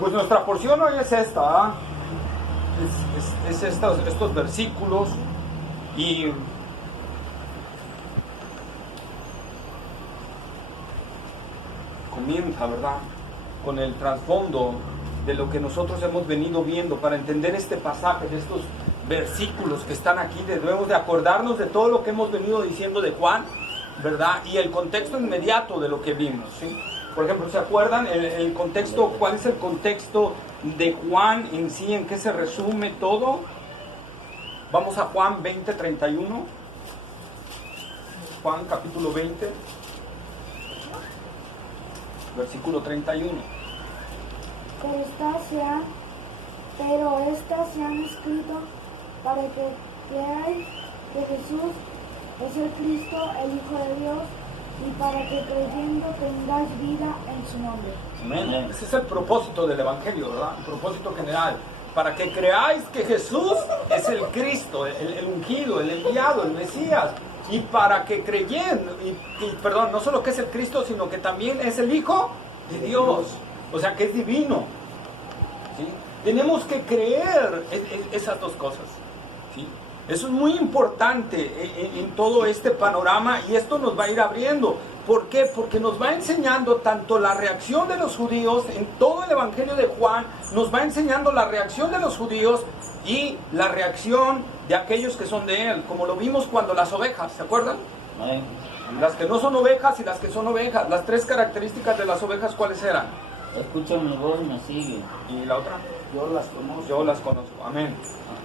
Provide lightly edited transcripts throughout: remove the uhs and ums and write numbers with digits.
Pues nuestra porción hoy es esta, ¿eh? Es estos versículos y comienza, ¿verdad?, con el trasfondo de lo que nosotros hemos venido viendo. Para entender este pasaje, de estos versículos que están aquí, debemos de acordarnos de todo lo que hemos venido diciendo de Juan, ¿verdad?, y el contexto inmediato de lo que vimos, ¿sí? Por ejemplo, ¿se acuerdan el contexto? ¿Cuál es el contexto de Juan en sí? ¿En qué se resume todo? Vamos a Juan 20:31. Juan capítulo 20, versículo 31. Pero estas se han escrito para que creáis que Jesús es el Cristo, el Hijo de Dios, y para que creyendo tengáis vida en su nombre. Amén. Ese es el propósito del Evangelio, ¿verdad? El propósito general. Para que creáis que Jesús es el Cristo, el ungido, el enviado, el Mesías. Y para que creyendo, no solo que es el Cristo, sino que también es el Hijo de Dios. O sea, que es divino. ¿Sí? Tenemos que creer esas dos cosas. ¿Sí? Eso es muy importante en todo este panorama, y esto nos va a ir abriendo. ¿Por qué? Porque nos va enseñando tanto la reacción de los judíos, en todo el Evangelio de Juan, nos va enseñando la reacción de los judíos y la reacción de aquellos que son de él, como lo vimos cuando las ovejas, ¿se acuerdan? Las que no son ovejas y las que son ovejas. Las tres características de las ovejas, ¿cuáles eran? Escuchan mi voz y me siguen. ¿Y la otra? Yo las conozco. Yo las conozco, amén.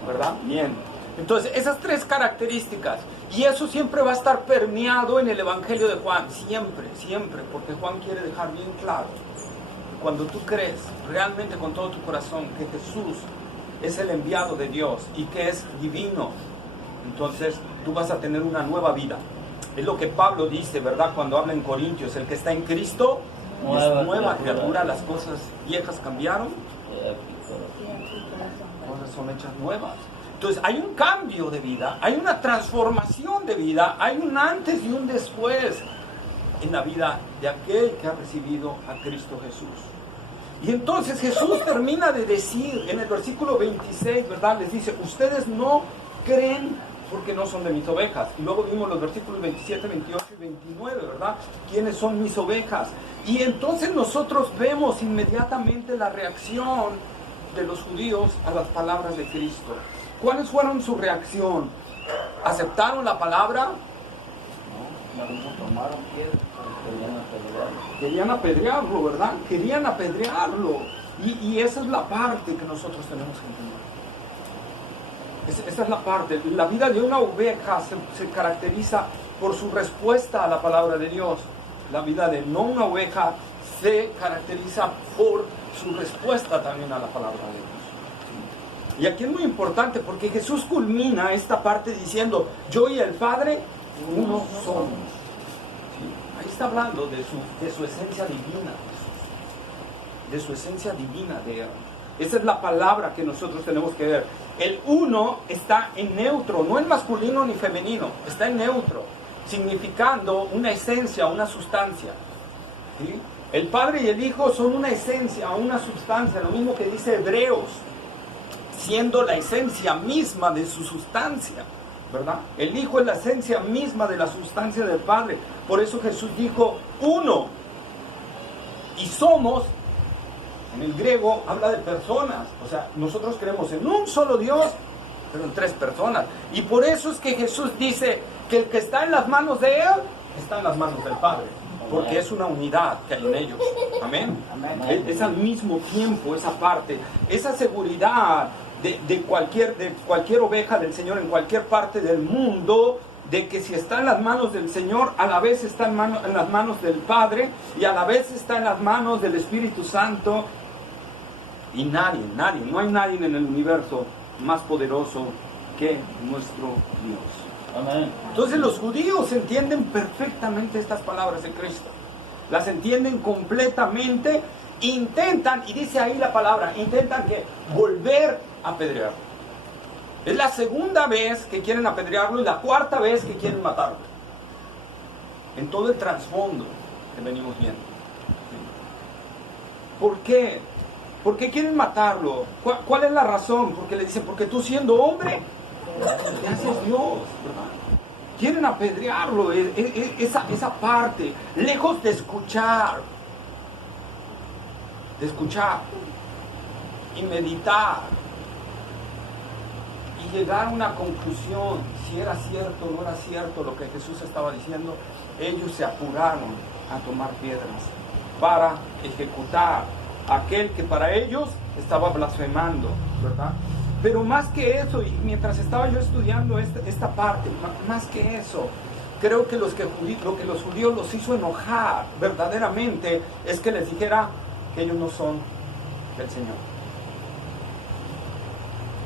¿Verdad? Bien. Entonces, esas tres características, y eso siempre va a estar permeado en el Evangelio de Juan, siempre, siempre, porque Juan quiere dejar bien claro, cuando tú crees realmente con todo tu corazón que Jesús es el enviado de Dios y que es divino, entonces tú vas a tener una nueva vida. Es lo que Pablo dice, ¿verdad?, cuando habla en Corintios: el que está en Cristo es nueva criatura, las cosas viejas cambiaron, cosas son hechas nuevas. Entonces hay un cambio de vida, hay una transformación de vida, hay un antes y un después en la vida de aquel que ha recibido a Cristo Jesús. Y entonces Jesús termina de decir en el versículo 26, ¿verdad?, les dice: ustedes no creen porque no son de mis ovejas. Y luego vimos los versículos 27, 28 y 29, ¿verdad?, ¿quiénes son mis ovejas? Y entonces nosotros vemos inmediatamente la reacción de los judíos a las palabras de Cristo. ¿Cuáles fueron su reacción? ¿Aceptaron la palabra? No, tomaron piedras, Querían apedrearlo, ¿verdad? Querían apedrearlo. Y esa es la parte que nosotros tenemos que entender. Esa es la parte. La vida de una oveja se caracteriza por su respuesta a la palabra de Dios. La vida de no una oveja se caracteriza por su respuesta también a la palabra de Dios. Y aquí es muy importante porque Jesús culmina esta parte diciendo: yo y el Padre uno somos. ¿Sí? Ahí está hablando de su esencia divina, de su esencia divina de él. Esa es la palabra que nosotros tenemos que ver. El uno está en neutro, no en masculino ni femenino, está en neutro, significando una esencia, una sustancia. ¿Sí? El Padre y el Hijo son una esencia, una sustancia, lo mismo que dice Hebreos, siendo la esencia misma de su sustancia, ¿verdad? El Hijo es la esencia misma de la sustancia del Padre. Por eso Jesús dijo uno. Y somos, en el griego, habla de personas. O sea, nosotros creemos en un solo Dios, pero en tres personas. Y por eso es que Jesús dice que el que está en las manos de Él, está en las manos del Padre. Porque es una unidad que hay en ellos. Amén. Es al mismo tiempo esa parte, esa seguridad de cualquier oveja del Señor en cualquier parte del mundo, de que si está en las manos del Señor, a la vez está en las manos del Padre, y a la vez está en las manos del Espíritu Santo. Y no hay nadie en el universo más poderoso que nuestro Dios. Amén. Entonces los judíos entienden perfectamente estas palabras de Cristo, las entienden completamente, intentan, y dice ahí la palabra, intentan que volver a apedrearlo. Es la segunda vez que quieren apedrearlo y la cuarta vez que quieren matarlo, en todo el trasfondo que venimos viendo. ¿Por qué? ¿Por qué quieren matarlo? ¿Cuál es la razón? Porque le dicen, porque tú siendo hombre, te haces Dios, ¿verdad? Quieren apedrearlo, esa parte, lejos de escuchar y meditar y llegar a una conclusión, si era cierto o no era cierto lo que Jesús estaba diciendo. Ellos se apuraron a tomar piedras para ejecutar a aquel que para ellos estaba blasfemando, ¿verdad? Pero más que eso, y mientras estaba yo estudiando esta parte, más que eso, creo que lo que los judíos los hizo enojar verdaderamente es que les dijera que ellos no son del Señor.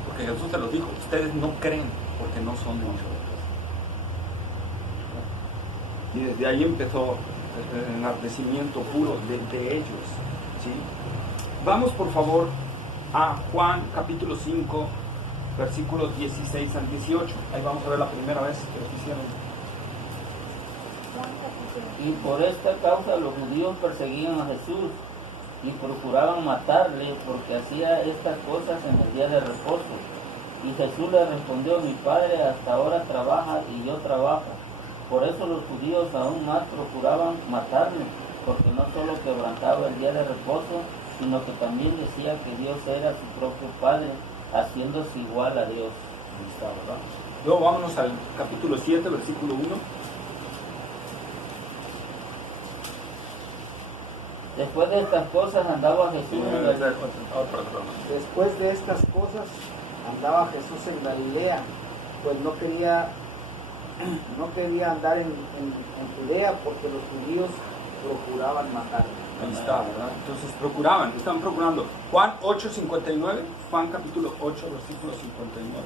Porque Jesús se los dijo, ustedes no creen porque no son de nosotros. Y desde ahí empezó el enardecimiento puro de ellos, ¿sí? Vamos por favor a Juan capítulo 5, versículos 16 al 18. Ahí vamos a ver la primera vez que lo hicieron. Y por esta causa los judíos perseguían a Jesús y procuraban matarle porque hacía estas cosas en el día de reposo. Y Jesús le respondió, mi Padre hasta ahora trabaja y yo trabajo. Por eso los judíos aún más procuraban matarle, porque no solo quebrantaba el día de reposo, sino que también decía que Dios era su propio Padre, haciéndose igual a Dios. Ahí está, ¿verdad? Luego vámonos al capítulo 7, versículo 1. Después de estas cosas andaba Jesús en Galilea. Después de estas cosas andaba Jesús en Galilea, pues no quería andar en Judea porque los judíos procuraban matarlo. Ahí está, ¿verdad? Entonces estaban procurando. Juan 8:59, Juan capítulo 8, versículo 59.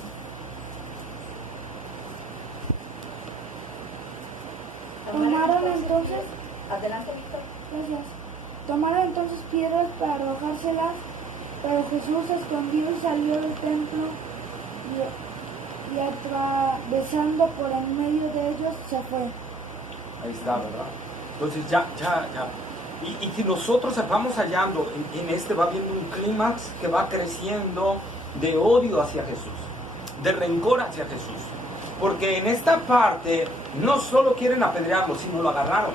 Tomaron entonces, Adelante, Víctor. gracias. Tomaron entonces piedras para arrojárselas, pero Jesús se escondió y salió del templo y atravesando por en medio de ellos se fue. Ahí está, ¿verdad? Entonces ya. Y que nosotros vamos hallando va viendo un clímax que va creciendo de odio hacia Jesús, de rencor hacia Jesús. Porque en esta parte no solo quieren apedrearlo, sino lo agarraron,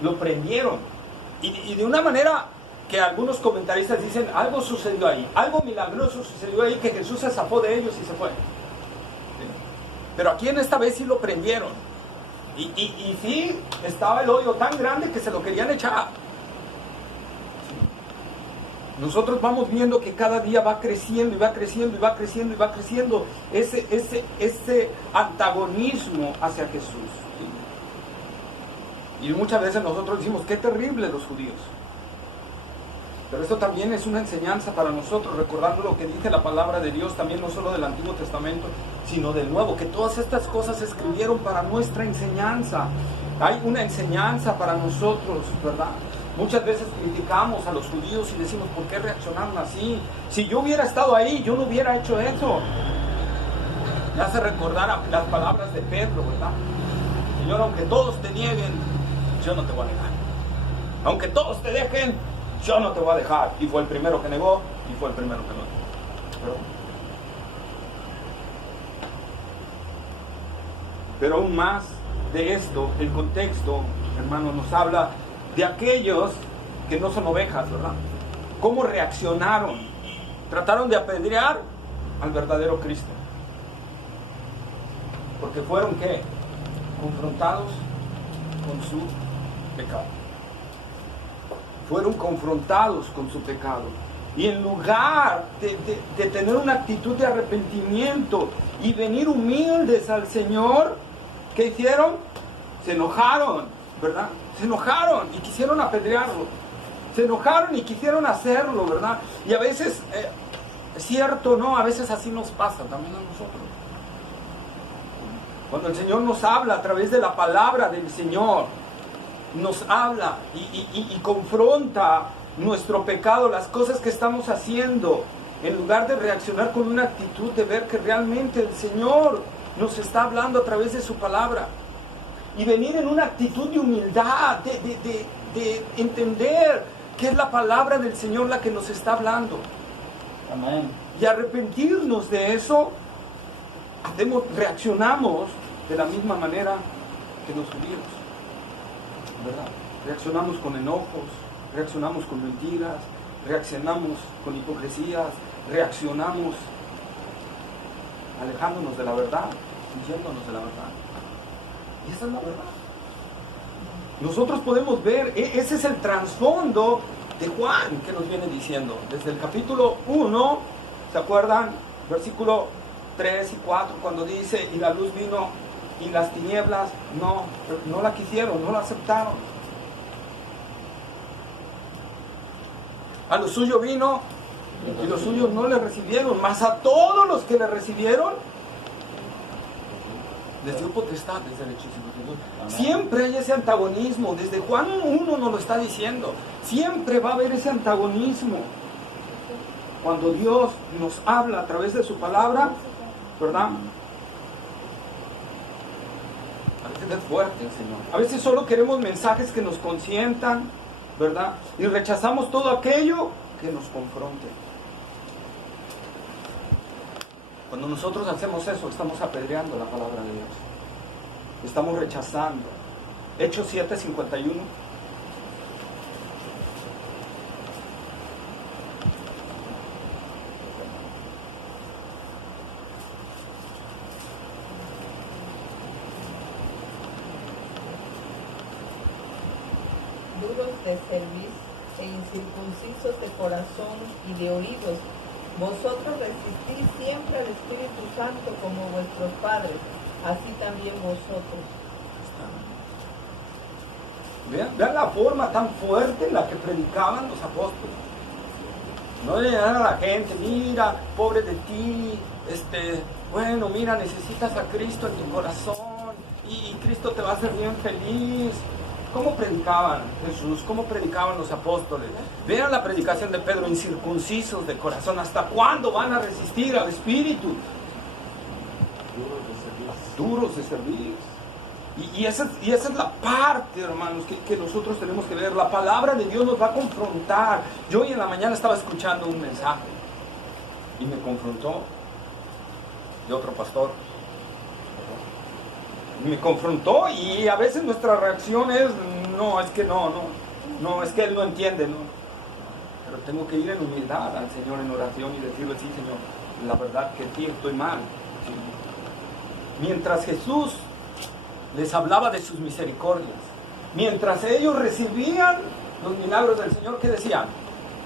lo prendieron. Y de una manera que algunos comentaristas dicen, algo sucedió ahí, algo milagroso sucedió ahí, que Jesús se zafó de ellos y se fue. ¿Sí? Pero aquí en esta vez sí lo prendieron. Y sí, estaba el odio tan grande que se lo querían echar. Nosotros vamos viendo que cada día va creciendo y va creciendo y va creciendo y va creciendo ese antagonismo hacia Jesús. ¿Sí? Y muchas veces nosotros decimos, qué terrible los judíos. Pero esto también es una enseñanza para nosotros, recordando lo que dice la palabra de Dios, también no solo del Antiguo Testamento, sino del Nuevo, que todas estas cosas se escribieron para nuestra enseñanza. Hay una enseñanza para nosotros, ¿verdad? Muchas veces criticamos a los judíos y decimos, ¿por qué reaccionaron así? Si yo hubiera estado ahí, yo no hubiera hecho eso. Me hace recordar las palabras de Pedro, ¿verdad? Señor, aunque todos te nieguen, yo no te voy a negar. Aunque todos te dejen, yo no te voy a dejar. Y fue el primero que negó y fue el primero que no. Pero aún más de esto, el contexto, hermano, nos habla de aquellos que no son ovejas, ¿verdad? ¿Cómo reaccionaron? Trataron de apedrear al verdadero Cristo. Porque fueron, ¿qué? Confrontados con su pecado. Fueron confrontados con su pecado. Y en lugar de tener una actitud de arrepentimiento y venir humildes al Señor, ¿qué hicieron? Se enojaron, ¿verdad? Se enojaron y quisieron apedrearlo. Se enojaron y quisieron hacerlo, ¿verdad? Y a veces, cierto, ¿no? A veces así nos pasa también a nosotros. Cuando el Señor nos habla a través de la palabra del Señor, nos habla y confronta nuestro pecado, las cosas que estamos haciendo, en lugar de reaccionar con una actitud de ver que realmente el Señor nos está hablando a través de su palabra, y venir en una actitud de humildad, de entender que es la palabra del Señor la que nos está hablando. Amén. Y arrepentirnos de eso, reaccionamos de la misma manera que los judíos, ¿verdad? Reaccionamos con enojos, reaccionamos con mentiras, reaccionamos con hipocresías, reaccionamos alejándonos de la verdad, huyéndonos de la verdad. Y esa es la verdad. Nosotros podemos ver, ese es el trasfondo de Juan que nos viene diciendo. Desde el capítulo 1, ¿se acuerdan? Versículo 3 y 4, cuando dice, y la luz vino y las tinieblas no la quisieron, no la aceptaron. A lo suyo vino y los suyos no le recibieron, mas a todos los que le recibieron les dio potestad de ser hechos hijos de Dios. Siempre hay ese antagonismo, desde Juan 1 nos lo está diciendo, siempre va a haber ese antagonismo. Cuando Dios nos habla a través de su palabra, ¿verdad? A veces es fuerte, Señor. A veces solo queremos mensajes que nos consientan, ¿verdad? Y rechazamos todo aquello que nos confronte. Cuando nosotros hacemos eso, estamos apedreando la palabra de Dios. Estamos rechazando. Hechos 7:51. Duros de cerviz e incircuncisos de corazón y de oídos, vosotros resistís siempre al Espíritu Santo como vuestros padres, así también vosotros. Vean la forma tan fuerte en la que predicaban los apóstoles. No le dan a la gente, mira, pobre de ti, bueno, mira, necesitas a Cristo en tu corazón y Cristo te va a hacer bien feliz. ¿Cómo predicaban Jesús? ¿Cómo predicaban los apóstoles? Vean la predicación de Pedro, incircuncisos de corazón. ¿Hasta cuándo van a resistir al Espíritu? Duros de servir. Y esa es la parte, hermanos, que nosotros tenemos que ver. La palabra de Dios nos va a confrontar. Yo hoy en la mañana estaba escuchando un mensaje y me confrontó de otro pastor. Me confrontó y a veces nuestra reacción es no, es que es que él no entiende, no. Pero tengo que ir en humildad al Señor en oración y decirle, sí, Señor, la verdad que sí estoy mal. Sí. Mientras Jesús les hablaba de sus misericordias, mientras ellos recibían los milagros del Señor, ¿qué decían?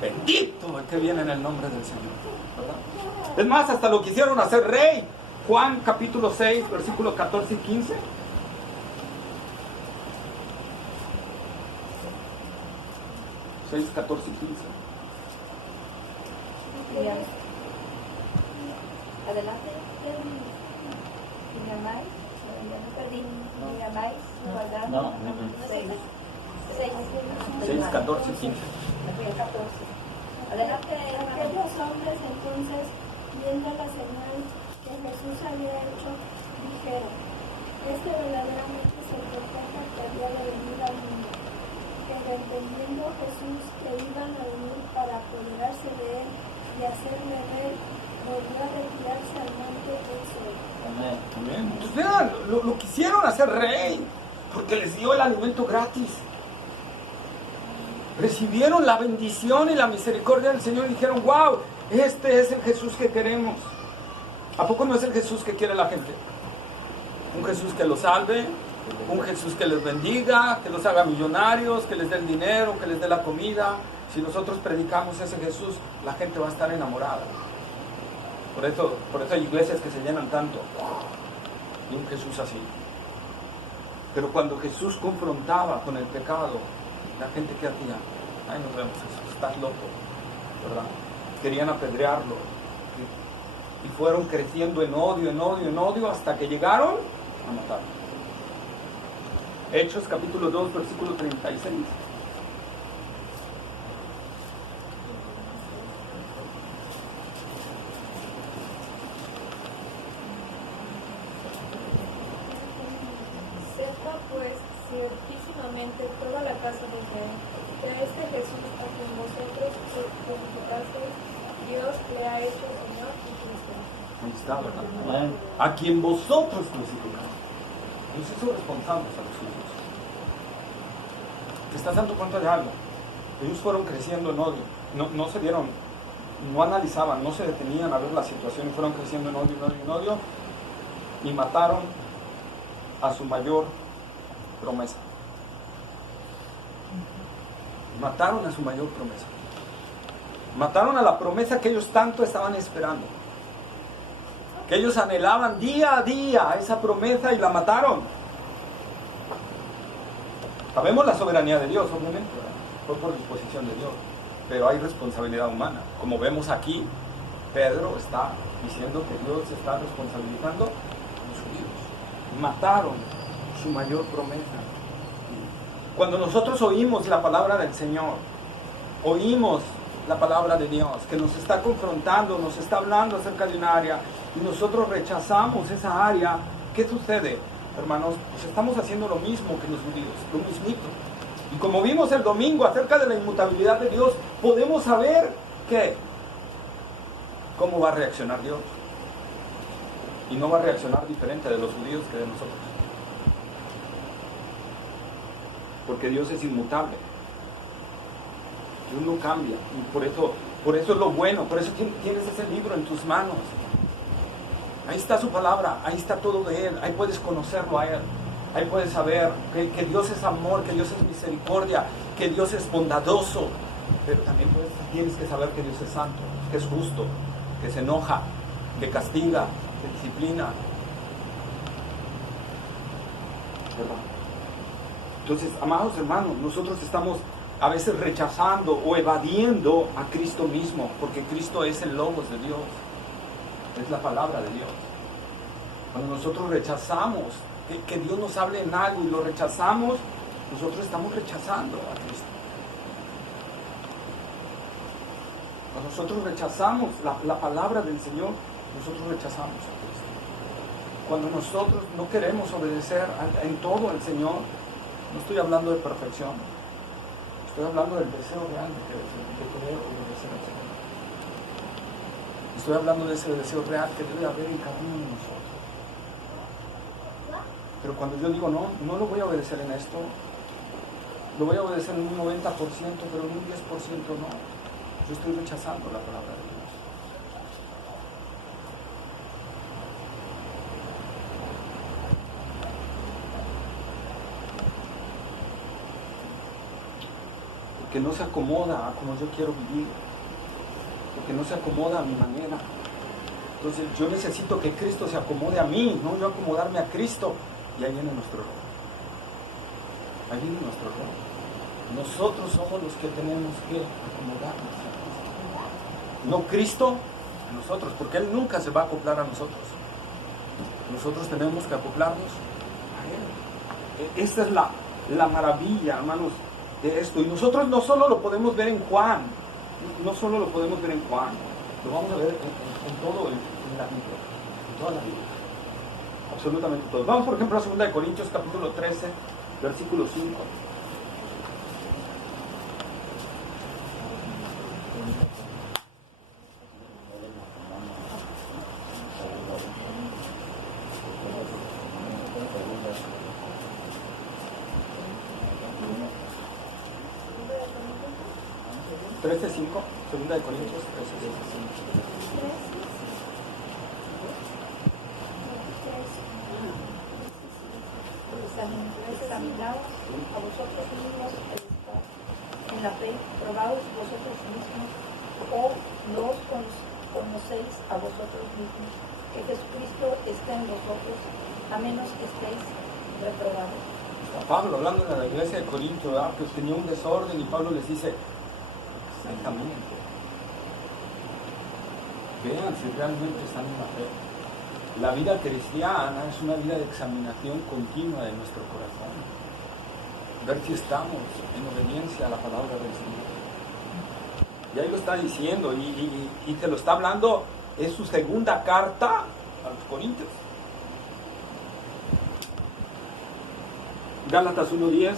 Bendito el que viene en el nombre del Señor, ¿verdad? Es más, hasta lo quisieron hacer rey. Juan capítulo 6, versículos 14 y 15. Seis, 14 y 15. Adelante. ¿Me llamáis? Ya me perdí. ¿Me llamáis? ¿Verdad? No. 6, 14 y 15. Adelante. Aquellos hombres entonces, viendo la señal que Jesús había hecho, dijeron: este verdaderamente es el profeta que había de venir al mundo. Pero entendiendo Jesús que iban a venir para apoderarse de él y hacerle rey, volvió a retirarse al monte del sol. Amén. Entonces, vean, lo quisieron hacer rey porque les dio el alimento gratis. Recibieron la bendición y la misericordia del Señor y dijeron: wow, este es el Jesús que queremos. ¿A poco no es el Jesús que quiere la gente? Un Jesús que los salve, un Jesús que les bendiga, que los haga millonarios, que les dé el dinero, que les dé la comida. Si nosotros predicamos ese Jesús, la gente va a estar enamorada. Por eso hay iglesias que se llenan tanto de un Jesús así. Pero cuando Jesús confrontaba con el pecado, la gente que hacía, ay, nos vemos, Jesús, estás loco, ¿verdad? Querían apedrearlo. Y fueron creciendo en odio, hasta que llegaron a matarlo. Hechos capítulo 2, versículo 36. Sepa pues ciertísimamente toda la casa de Israel que este Jesús a quien vosotros crucificasteis, Dios le ha hecho Señor y Cristo. Ahí está, ¿verdad? Amén. A quien vosotros crucificaste. Nos hizo responsables a los suyos. ¿Te estás dando cuenta de algo? Ellos fueron creciendo en odio. No se dieron, no analizaban, no se detenían a ver la situación y fueron creciendo en odio, en odio, y mataron a su mayor promesa. Mataron a su mayor promesa. Mataron a la promesa que ellos tanto estaban esperando. Que ellos anhelaban día a día esa promesa y la mataron. Sabemos la soberanía de Dios, obviamente, ¿verdad? Fue por disposición de Dios, pero hay responsabilidad humana. Como vemos aquí, Pedro está diciendo que Dios se está responsabilizando a los judíos. Mataron su mayor promesa. Cuando nosotros oímos la palabra del Señor, oímos la palabra de Dios, que nos está confrontando, nos está hablando acerca de un área, y nosotros rechazamos esa área, ¿qué sucede, hermanos? Pues estamos haciendo lo mismo que los judíos, lo mismito. Y como vimos el domingo acerca de la inmutabilidad de Dios, podemos saber cómo va a reaccionar Dios. Y no va a reaccionar diferente de los judíos que de nosotros. Porque Dios es inmutable. Dios no cambia. Y por eso es lo bueno. Por eso tienes ese libro en tus manos. Ahí está su palabra. Ahí está todo de Él. Ahí puedes conocerlo a Él. Ahí puedes saber que Dios es amor, que Dios es misericordia, que Dios es bondadoso. Pero también tienes que saber que Dios es santo, que es justo, que se enoja, que castiga, que disciplina. ¿Verdad? Entonces, amados hermanos, nosotros estamos a veces rechazando o evadiendo a Cristo mismo, porque Cristo es el Logos de Dios, es la palabra de Dios. Cuando nosotros rechazamos que Dios nos hable en algo y lo rechazamos, nosotros estamos rechazando a Cristo. Cuando nosotros rechazamos la palabra del Señor, nosotros rechazamos a Cristo. Cuando nosotros no queremos obedecer en todo al Señor, no estoy hablando de perfección, estoy hablando del deseo real de querer obedecer al Señor. Estoy hablando de ese deseo real que debe haber en cada uno de nosotros. Pero cuando yo digo no lo voy a obedecer en esto, lo voy a obedecer en un 90%, pero en un 10% no. Yo estoy rechazando la palabra de Dios. Porque no se acomoda a como yo quiero vivir. Porque no se acomoda a mi manera. Entonces yo necesito que Cristo se acomode a mí, no yo acomodarme a Cristo. Y ahí viene nuestro error. Ahí viene nuestro error. Nosotros somos los que tenemos que acomodarnos a Cristo. No Cristo a nosotros, porque Él nunca se va a acoplar a nosotros. Nosotros tenemos que acoplarnos a Él. Esa es la maravilla, hermanos, de esto. Y nosotros no solo lo podemos ver en Juan, no solo lo podemos ver en Juan, lo vamos a ver en todo en la Biblia, en toda la Biblia. Absolutamente todo. Vamos, por ejemplo, a 2 Corintios capítulo 13, versículo 5. Segunda de Corintios 13:5. Examinaos a vosotros mismos en la fe, probaos vosotros mismos, o no os conocéis a vosotros mismos, que Jesucristo está en vosotros, a menos que estéis reprobados. Pablo hablando de la iglesia de Corinto, ¿verdad? Pues tenía un desorden y Pablo les dice, exactamente, vean si realmente están en la fe. La vida cristiana es una vida de examinación continua de nuestro corazón. Ver si estamos en obediencia a la palabra del Señor. Y ahí lo está diciendo, y te lo está hablando, es su segunda carta a los Corintios. Gálatas 1:10,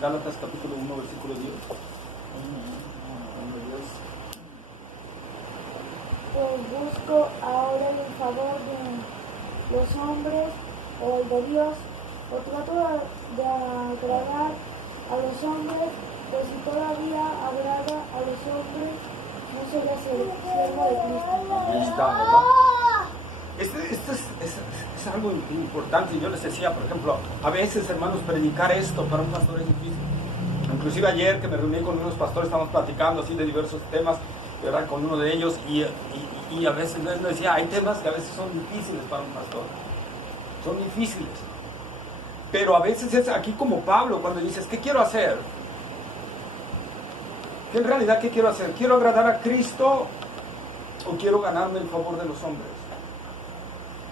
Gálatas capítulo 1, versículo 10. pues busco ahora el favor de los hombres o el de Dios, o trato de agradar a los hombres, pues si todavía agrada a los hombres, no soy el siervo de Cristo. Ahí está, ¿verdad? Esto es algo importante. Yo les decía, por ejemplo, a veces, hermanos, predicar esto para un pastor es difícil. Inclusive ayer que me reuní con unos pastores, estábamos platicando así de diversos temas, ¿verdad? Con uno de ellos, y a veces les decía, hay temas que a veces son difíciles para un pastor. Son difíciles. Pero a veces es aquí como Pablo, cuando dices, ¿qué quiero hacer? ¿En realidad qué quiero hacer? ¿Quiero agradar a Cristo o quiero ganarme el favor de los hombres?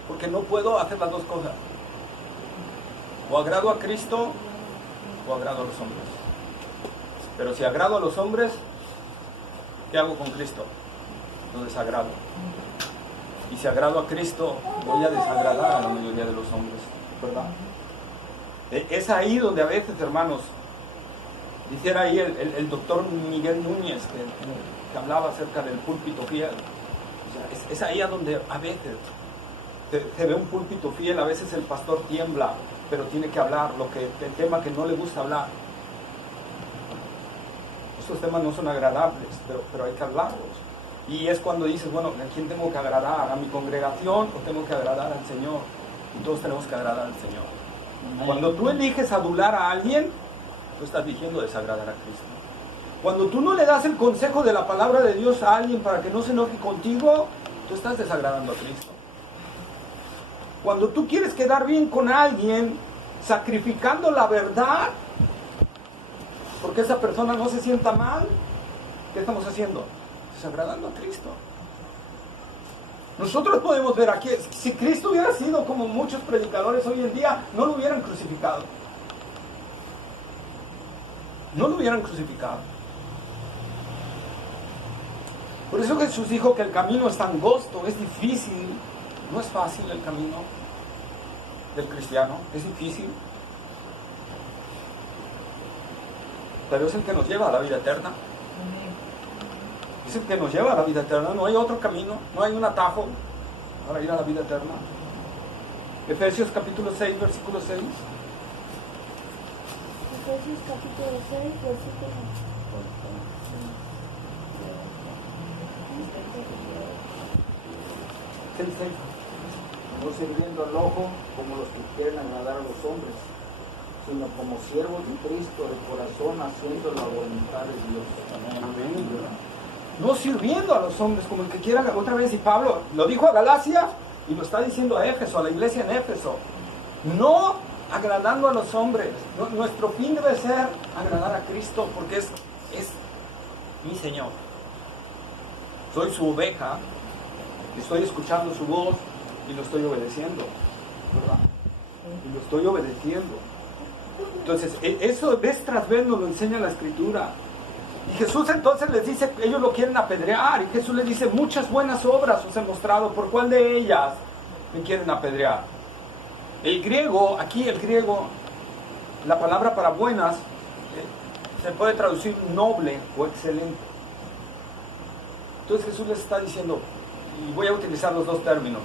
Porque no puedo hacer las dos cosas. O agrado a Cristo o agrado a los hombres. Pero si agrado a los hombres, ¿qué hago con Cristo? Lo desagrado. Y si agrado a Cristo, voy a desagradar a la mayoría de los hombres, ¿verdad? Es ahí donde a veces, hermanos, dijera ahí el doctor Miguel Núñez, que hablaba acerca del púlpito fiel. O sea, es ahí a donde a veces se ve un púlpito fiel, a veces el pastor tiembla, pero tiene que hablar el tema que no le gusta hablar. Estos temas no son agradables, pero hay que hablarlos. Y es cuando dices, bueno, ¿a quién tengo que agradar? ¿A mi congregación o tengo que agradar al Señor? Y todos tenemos que agradar al Señor. Cuando tú eliges adular a alguien, tú estás diciendo desagradar a Cristo. Cuando tú no le das el consejo de la palabra de Dios a alguien para que no se enoje contigo, tú estás desagradando a Cristo. Cuando tú quieres quedar bien con alguien, sacrificando la verdad, porque esa persona no se sienta mal, ¿qué estamos haciendo? Desagradando a Cristo. Nosotros podemos ver aquí, si Cristo hubiera sido como muchos predicadores hoy en día, no lo hubieran crucificado. No lo hubieran crucificado. Por eso Jesús dijo que el camino es angosto, es difícil, no es fácil el camino del cristiano, es difícil. Pero es el que nos lleva a la vida eterna. Es el que nos lleva a la vida eterna. No hay otro camino, no hay un atajo para ir a la vida eterna. Efesios capítulo 6, versículo 6. Efesios capítulo 6, versículo 6. No sirviendo al ojo como los que quieren agradar a los hombres, sino como siervos de Cristo de corazón, haciendo la voluntad de Dios. Amén. No sirviendo a los hombres como el que quiera. Otra vez, y Pablo lo dijo a Galacia y lo está diciendo a Éfeso, a la iglesia en Éfeso. No agradando a los hombres. Nuestro fin debe ser agradar a Cristo, porque es mi Señor. Soy su oveja, estoy escuchando su voz y lo estoy obedeciendo, ¿verdad? Y lo estoy obedeciendo. Entonces, eso vez tras vez nos lo enseña la Escritura. Y Jesús entonces les dice, ellos lo quieren apedrear, y Jesús les dice, muchas buenas obras os he mostrado, ¿por cuál de ellas me quieren apedrear? El griego, la palabra para buenas, se puede traducir noble o excelente. Entonces Jesús les está diciendo, y voy a utilizar los dos términos,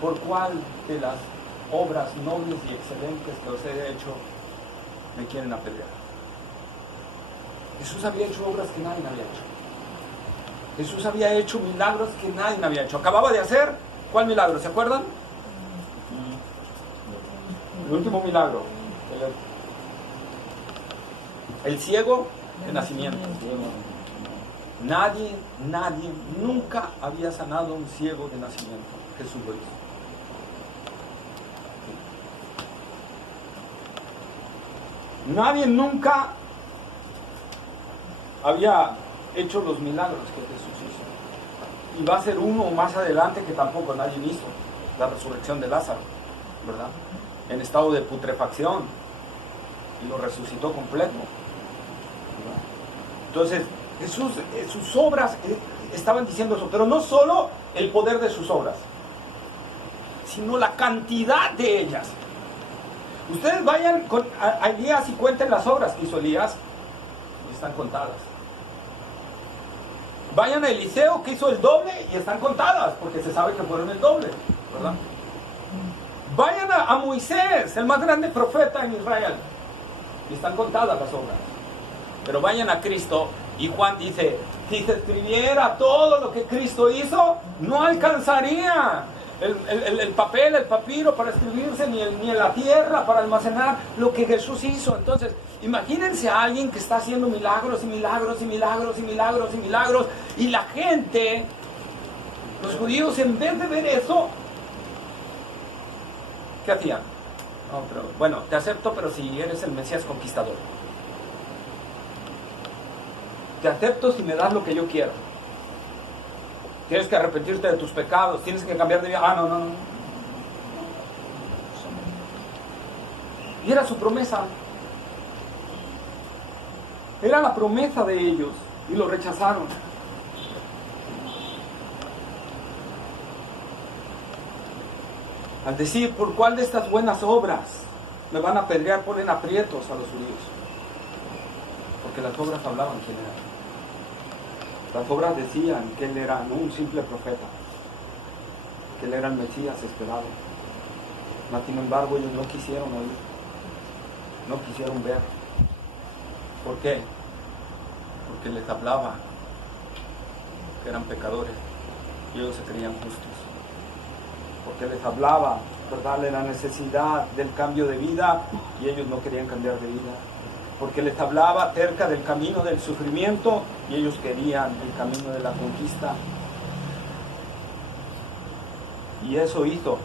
¿por cuál de las obras nobles y excelentes que os he hecho me quieren apedrear? Jesús había hecho obras que nadie había hecho. Jesús había hecho milagros que nadie había hecho. Acababa de hacer, ¿cuál milagro? ¿Se acuerdan? El último milagro. El ciego de nacimiento. Nadie nunca había sanado a un ciego de nacimiento. Jesús lo hizo. Nadie nunca había hecho los milagros que Jesús hizo. Y va a ser uno más adelante que tampoco nadie hizo. La resurrección de Lázaro, ¿verdad? En estado de putrefacción. Y lo resucitó completo, ¿verdad? Entonces, Jesús, sus obras estaban diciendo eso. Pero no solo el poder de sus obras, sino la cantidad de ellas. Ustedes vayan a Elías y cuenten las obras que hizo Elías. Y están contadas. Vayan a Eliseo, que hizo el doble, y están contadas, porque se sabe que fueron el doble, ¿verdad? Vayan a Moisés, el más grande profeta en Israel, y están contadas las obras. Pero vayan a Cristo, y Juan dice, si se escribiera todo lo que Cristo hizo, no alcanzaría el papel, el papiro para escribirse, ni en la tierra para almacenar lo que Jesús hizo. Entonces, imagínense a alguien que está haciendo milagros y milagros y milagros y milagros y milagros, y la gente, los judíos, en vez de ver eso, ¿qué hacían? No, pero, bueno, te acepto, pero si eres el Mesías conquistador. Te acepto si me das lo que yo quiero. Tienes que arrepentirte de tus pecados, tienes que cambiar de vida. Ah, no. Y era su promesa. Era la promesa de ellos, y lo rechazaron. Al decir, ¿por cuál de estas buenas obras me van a apedrear? Ponen aprietos a los judíos. Porque las obras hablaban quién era. Las obras decían que él era no un simple profeta, que él era el Mesías esperado. Mas, sin embargo, ellos no quisieron oír, no quisieron ver. ¿Por qué? Porque les hablaba que eran pecadores y ellos se creían justos. Porque les hablaba, ¿verdad?, de la necesidad del cambio de vida y ellos no querían cambiar de vida. Porque les hablaba acerca del camino del sufrimiento y ellos querían el camino de la conquista. Y eso hizo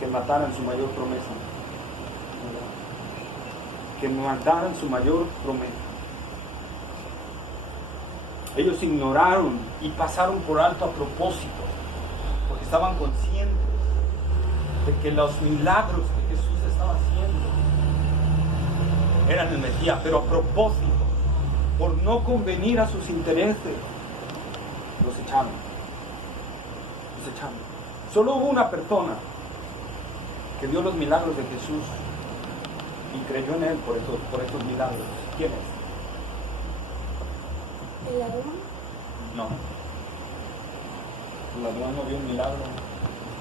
que mataran su mayor promesa. Que mataran su mayor promesa. Ellos ignoraron y pasaron por alto a propósito, porque estaban conscientes de que los milagros que Jesús estaba haciendo eran el Mesías, pero a propósito, por no convenir a sus intereses, los echaron. Solo hubo una persona que vio los milagros de Jesús y creyó en él por estos milagros. ¿Quién es? ¿El ladrón? No. El ladrón no vio un milagro.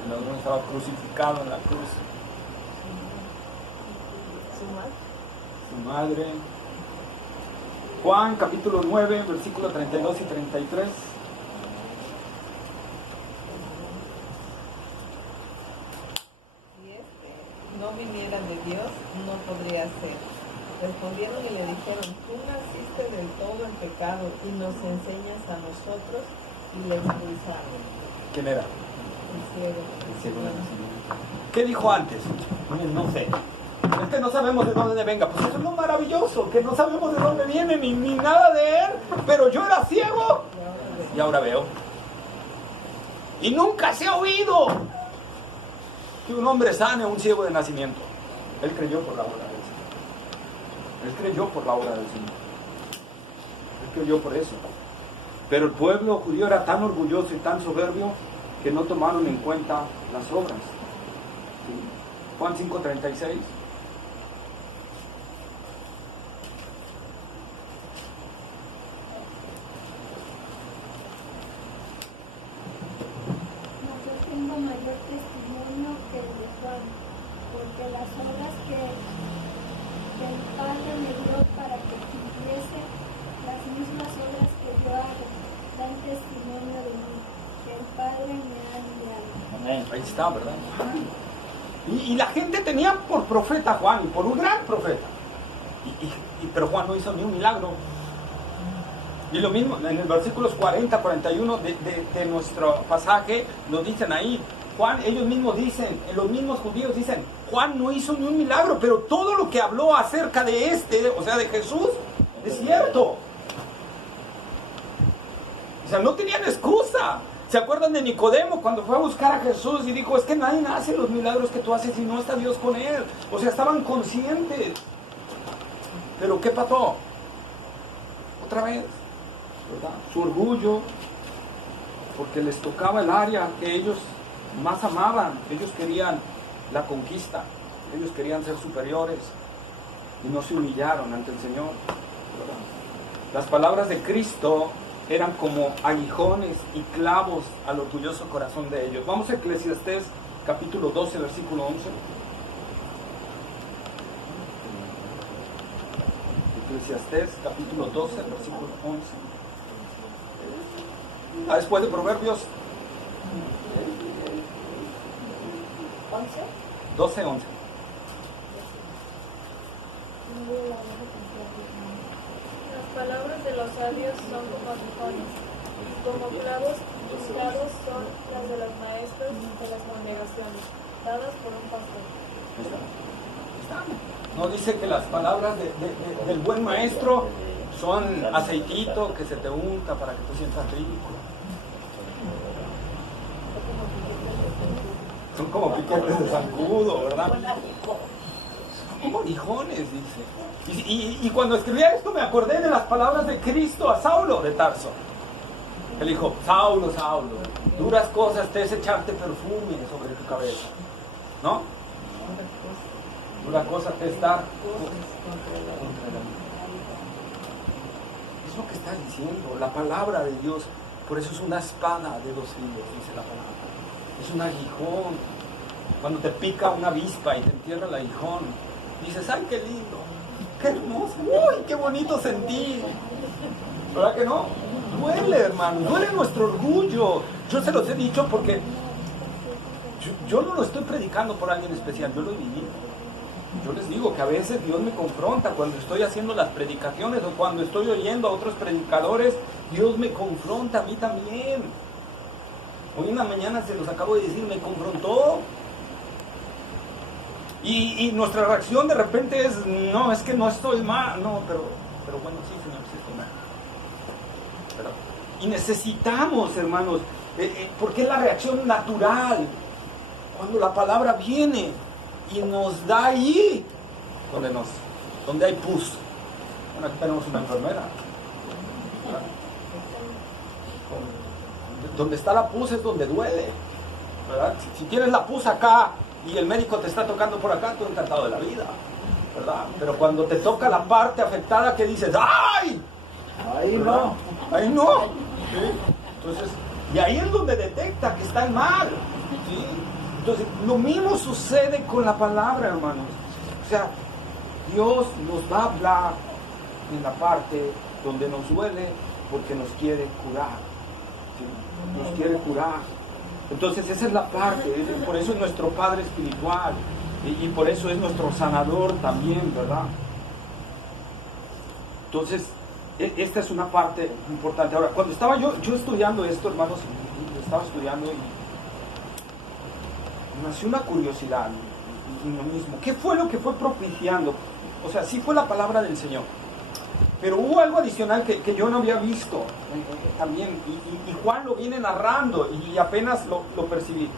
El ladrón estaba crucificado en la cruz. Su madre. Juan capítulo 9, versículos 32 y 33. Si no viniera de Dios, no podría ser. Respondieron y le dijeron, tú naciste del todo en pecado y nos enseñas a nosotros, y le expulsaron. ¿Quién era? El ciego. El ciego de nacimiento. ¿Qué dijo antes? No sé. Es que no sabemos de dónde venga. Pues eso es lo maravilloso, que no sabemos de dónde viene ni nada de él. Pero yo era ciego y ahora veo. Y nunca se ha oído que un hombre sane a un ciego de nacimiento. Él creyó por la obra del Señor. Él creyó por la obra del Señor. Él creyó por eso. Pero el pueblo judío era tan orgulloso y tan soberbio que no tomaron en cuenta las obras. ¿Sí? Juan 5:36. Yo tengo mayor testimonio que el de Juan, porque las obras que el Padre me dio para que cumpliese, las mismas obras que yo hago, dan testimonio de mí, que el Padre me ha enviado. Amén. Ahí está, ¿verdad? Y la gente tenía por profeta a Juan, y por un gran profeta. Pero Juan no hizo ni un milagro. Y lo mismo, en el versículos 40, 41 de nuestro pasaje, lo dicen ahí. Juan, ellos mismos dicen, los mismos judíos dicen, Juan no hizo ni un milagro, pero todo lo que habló acerca de o sea, de Jesús, es cierto. O sea, no tenían excusa. ¿Se acuerdan de Nicodemo cuando fue a buscar a Jesús y dijo, es que nadie hace los milagros que tú haces si no está Dios con él? O sea, estaban conscientes. Pero ¿qué pasó? Otra vez, ¿verdad? Su orgullo, porque les tocaba el área que ellos más amaban. Ellos querían la conquista, ellos querían ser superiores y no se humillaron ante el Señor, ¿verdad? Las palabras de Cristo eran como aguijones y clavos al orgulloso corazón de ellos. Vamos a Eclesiastés capítulo 12, versículo 11. Eclesiastés capítulo 12, versículo 11. Después de Proverbios 12, 11. Las palabras de los sabios son como aguijones, y como clavos hinchados son las de los maestros de las congregaciones, dadas por un pastor. No dice que las palabras del buen maestro son aceitito que se te unta para que te sientas rico. Son como piquetes de zancudo, ¿verdad? Son como aguijones, dice. Y cuando escribía esto me acordé de las palabras de Cristo a Saulo de Tarso. Él dijo, Saulo, Saulo, duras cosas te es echarte perfume sobre tu cabeza, ¿no? Dura cosa te estar contra la vida. Es lo que está diciendo la palabra de Dios. Por eso es una espada de dos filos, dice la palabra. Es un aguijón. Cuando te pica una avispa y te entierra el aguijón, dices, ¡ay, qué lindo! ¡Qué hermoso! ¡Uy, qué bonito sentir! ¿Verdad que no? Duele, hermano, duele nuestro orgullo. Yo se los he dicho porque yo no lo estoy predicando por alguien especial, yo lo he vivido. Yo les digo que a veces Dios me confronta cuando estoy haciendo las predicaciones o cuando estoy oyendo a otros predicadores, Dios me confronta a mí también. Hoy en la mañana se los acabo de decir, me confrontó. Y nuestra reacción de repente es, no, es que no estoy mal. No, pero bueno, sí, Señor, sí estoy mal. Y necesitamos, hermanos, porque es la reacción natural. Cuando la palabra viene y nos da ahí, donde hay pus. Bueno, aquí tenemos una enfermera. Donde está la pus es donde duele, ¿verdad? Si tienes la pus acá y el médico te está tocando por acá, tú encantado de la vida, ¿verdad? Pero cuando te toca la parte afectada, ¿qué dices? ¡Ay! Ahí ¿verdad? no. Ahí no. ¿Sí? Entonces, y ahí es donde detecta que está mal. ¿Sí? Entonces, lo mismo sucede con la palabra, hermanos. O sea, Dios nos va a hablar en la parte donde nos duele porque nos quiere curar. ¿Sí? Nos quiere curar. Entonces, esa es la parte. Por eso es nuestro Padre espiritual. Y por eso es nuestro sanador también, ¿verdad? Entonces, esta es una parte importante. Ahora, cuando estaba yo estudiando esto, hermanos, y estaba estudiando y nació una curiosidad en lo mismo. ¿Qué fue lo que fue propiciando? O sea, sí fue la palabra del Señor, pero hubo algo adicional que yo no había visto también, y Juan lo viene narrando y apenas lo percibí.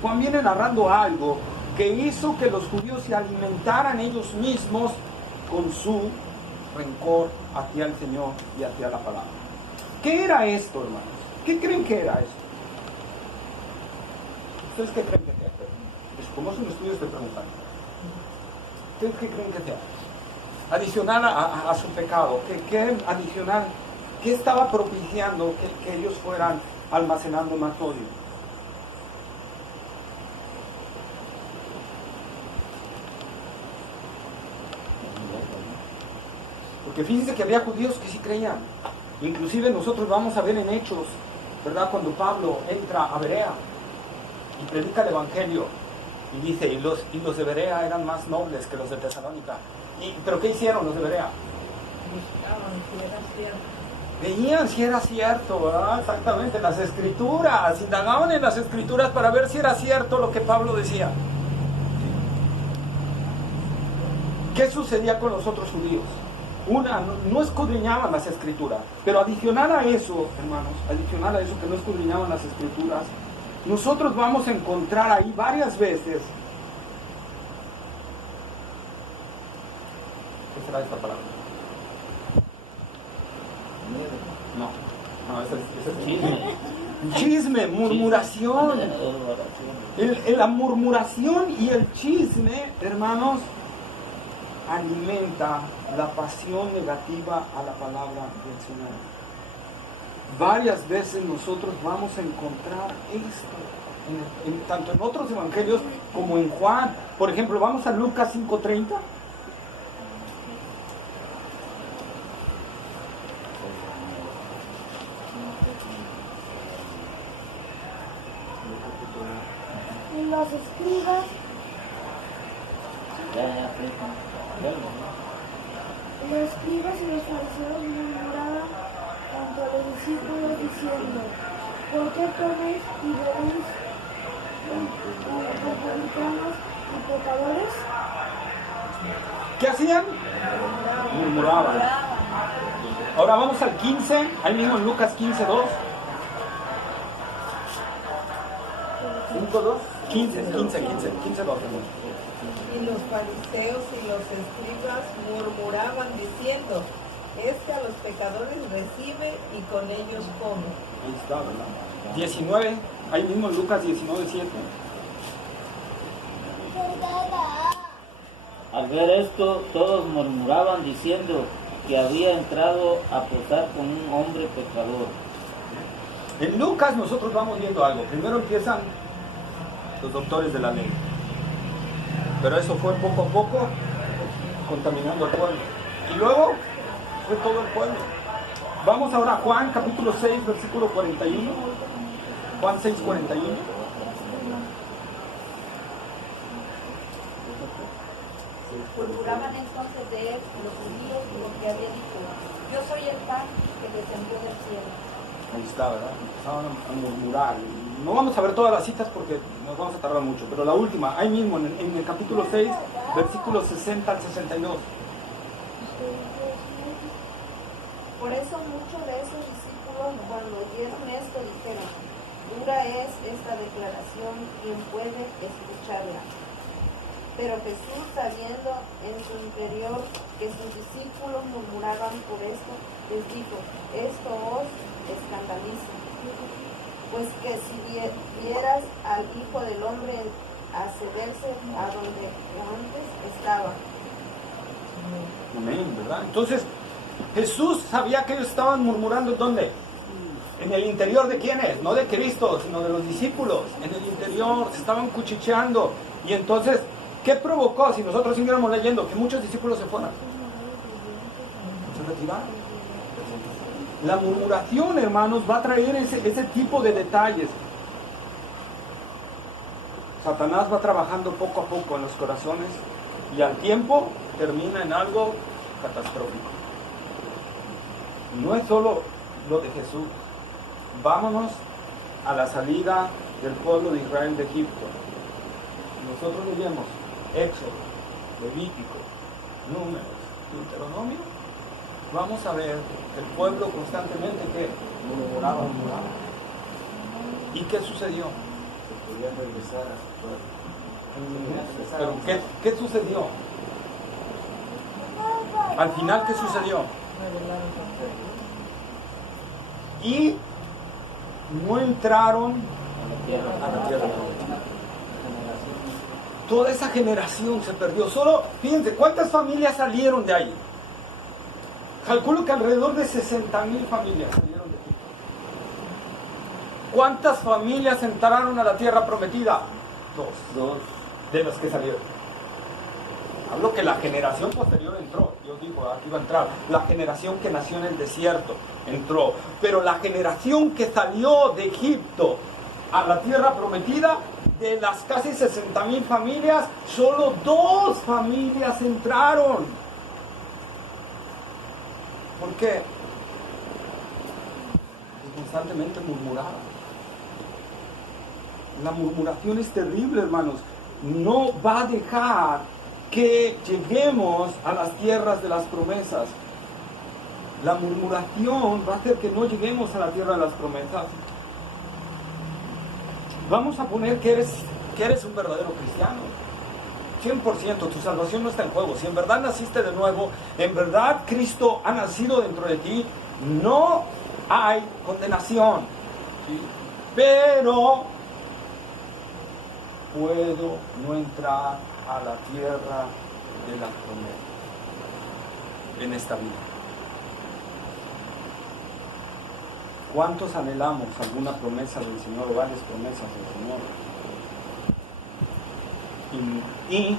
Juan viene narrando algo que hizo que los judíos se alimentaran ellos mismos con su rencor hacia el Señor y hacia la palabra. ¿Qué era esto, hermanos? ¿Qué creen que era esto? ¿Ustedes qué creen que sea? Como es un estudio, estoy preguntando. ¿Ustedes qué creen que sea? Adicional a su pecado, ¿qué adicional? ¿Qué estaba propiciando que ellos fueran almacenando más odio? Porque fíjense que había judíos que sí creían. Inclusive nosotros vamos a ver en Hechos, ¿verdad? Cuando Pablo entra a Berea y predica el Evangelio y dice, y los de Berea eran más nobles que los de Tesalónica. ¿Pero qué hicieron los de Berea? Buscaban si era cierto. Veían si era cierto, ¿verdad? Exactamente, las escrituras, indagaban en las escrituras para ver si era cierto lo que Pablo decía. ¿Qué sucedía con los otros judíos? No escudriñaban las escrituras, pero adicional a eso, hermanos, adicional a eso que no escudriñaban las escrituras, nosotros vamos a encontrar ahí varias veces. ¿Qué será esta palabra? No, ese es Chisme. Chisme, murmuración. La murmuración y el chisme, hermanos, alimenta la pasión negativa a la palabra del Señor. varias veces nosotros vamos a encontrar esto, tanto en otros evangelios como en Juan. Por ejemplo, vamos a Lucas 5:30. Y los escribas y los fariseos murmuraban contra los discípulos diciendo: ¿por qué coméis y bebéis con publicanos y pecadores? ¿Qué hacían? Murmuraban. Ahora vamos al 15, ahí mismo en Lucas 15:2. 5:2. 15:2. Y los fariseos y los escribas murmuraban diciendo: este a los pecadores recibe y con ellos come. Ahí está, ¿verdad? 19, ahí mismo en Lucas 19:7. Al ver esto, todos murmuraban diciendo que había entrado a posar con un hombre pecador. En Lucas nosotros vamos viendo algo. Primero empiezan los doctores de la ley, pero eso fue poco a poco contaminando al pueblo, y luego fue todo el pueblo. Vamos ahora a Juan capítulo 6 versículo 41. Juan 6:41. Murmuraban entonces de él los judíos porque había dicho: yo soy el pan que descendió del cielo. Ahí está, ¿verdad? Empezaban a murmurar. No vamos a ver todas las citas porque nos vamos a tardar mucho, pero la última, ahí mismo en el capítulo 6 versículos 60 al 62. Por eso muchos de esos discípulos, cuando oyeron esto, dijeron: dura es esta declaración, ¿quién puede escucharla? Pero Jesús, sabiendo en su interior que sus discípulos murmuraban por esto, les dijo: esto os escandaliza, pues que si vieras al Hijo del Hombre accederse a donde antes estaba. Amén, ¿verdad? Entonces, Jesús sabía que ellos estaban murmurando. ¿Dónde? En el interior de quiénes, no de Cristo, sino de los discípulos. En el interior se estaban cuchicheando. Y entonces, ¿qué provocó? Si nosotros siguiéramos leyendo, que muchos discípulos se fueran, se retiraron. La murmuración, hermanos, va a traer ese tipo de detalles. Satanás va trabajando poco a poco en los corazones y al tiempo termina en algo catastrófico. No es solo lo de Jesús. Vámonos a la salida del pueblo de Israel de Egipto. Nosotros leemos Éxodo, Levítico, Números, Deuteronomio. Vamos a ver el pueblo constantemente que murmuraba. ¿Y qué sucedió? Querían regresar a su pueblo. Pero ¿qué sucedió? Al final, ¿qué sucedió? Y no entraron a la tierra. Toda esa generación se perdió. Solo, fíjense, ¿cuántas familias salieron de ahí? Calculo que alrededor de 60,000 familias salieron de Egipto. ¿Cuántas familias entraron a la tierra prometida? Dos de las que salieron. Hablo que la generación posterior entró. Dios dijo, aquí va a entrar. La generación que nació en el desierto entró. Pero la generación que salió de Egipto a la tierra prometida, de las casi 60,000 familias, solo 2 familias entraron. ¿Por qué? Porque constantemente murmuraban. La murmuración es terrible, hermanos. No va a dejar que lleguemos a las tierras de las promesas. La murmuración va a hacer que no lleguemos a la tierra de las promesas. Vamos a poner que eres un verdadero cristiano. 100%, tu salvación no está en juego. Si en verdad naciste de nuevo, en verdad Cristo ha nacido dentro de ti, no hay condenación. ¿Sí? Pero puedo no entrar a la tierra de la promesa en esta vida. ¿Cuántos anhelamos alguna promesa del Señor o varias promesas del Señor? Y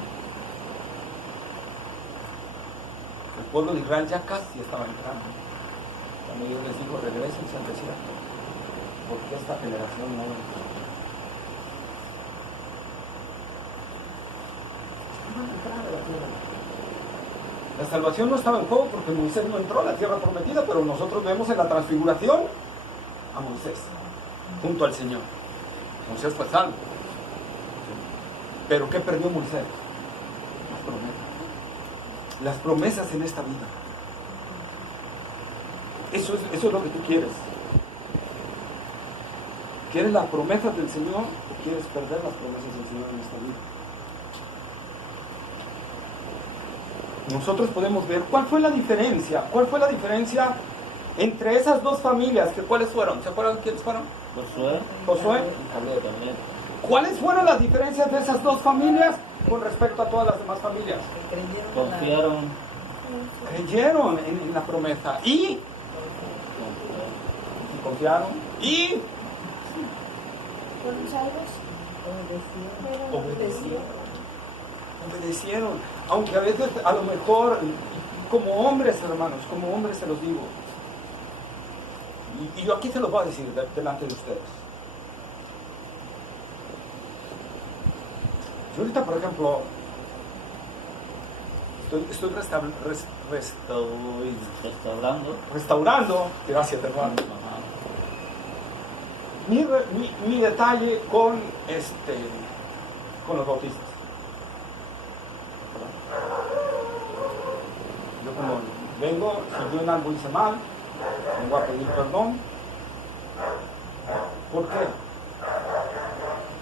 el pueblo de Israel ya casi estaba entrando. Cuando Dios les dijo, regrésense al desierto, porque esta generación no entró. La salvación no estaba en juego porque Moisés no entró a la tierra prometida, pero nosotros vemos en la transfiguración a Moisés junto al Señor. Moisés fue salvo. Pero ¿qué perdió Moisés? Las promesas. Las promesas en esta vida. Eso es lo que tú quieres. ¿Quieres las promesas del Señor o quieres perder las promesas del Señor en esta vida? Nosotros podemos ver cuál fue la diferencia entre esas dos familias. ¿Cuáles fueron? ¿Se acuerdan quiénes fueron? Josué y Caleb también. ¿Cuáles fueron las diferencias de esas dos familias con respecto a todas las demás familias? Creyeron en la promesa y confiaron y ¿Fueron salvos? obedecieron. Aunque a veces, a lo mejor, como hombres, hermanos, como hombres se los digo, y yo aquí se los voy a decir delante de ustedes. Yo ahorita, por ejemplo, estoy restaurando, gracias, hermano, mi detalle con los bautistas. Yo como vengo, si yo en algo hice mal, vengo a pedir perdón. ¿Por qué?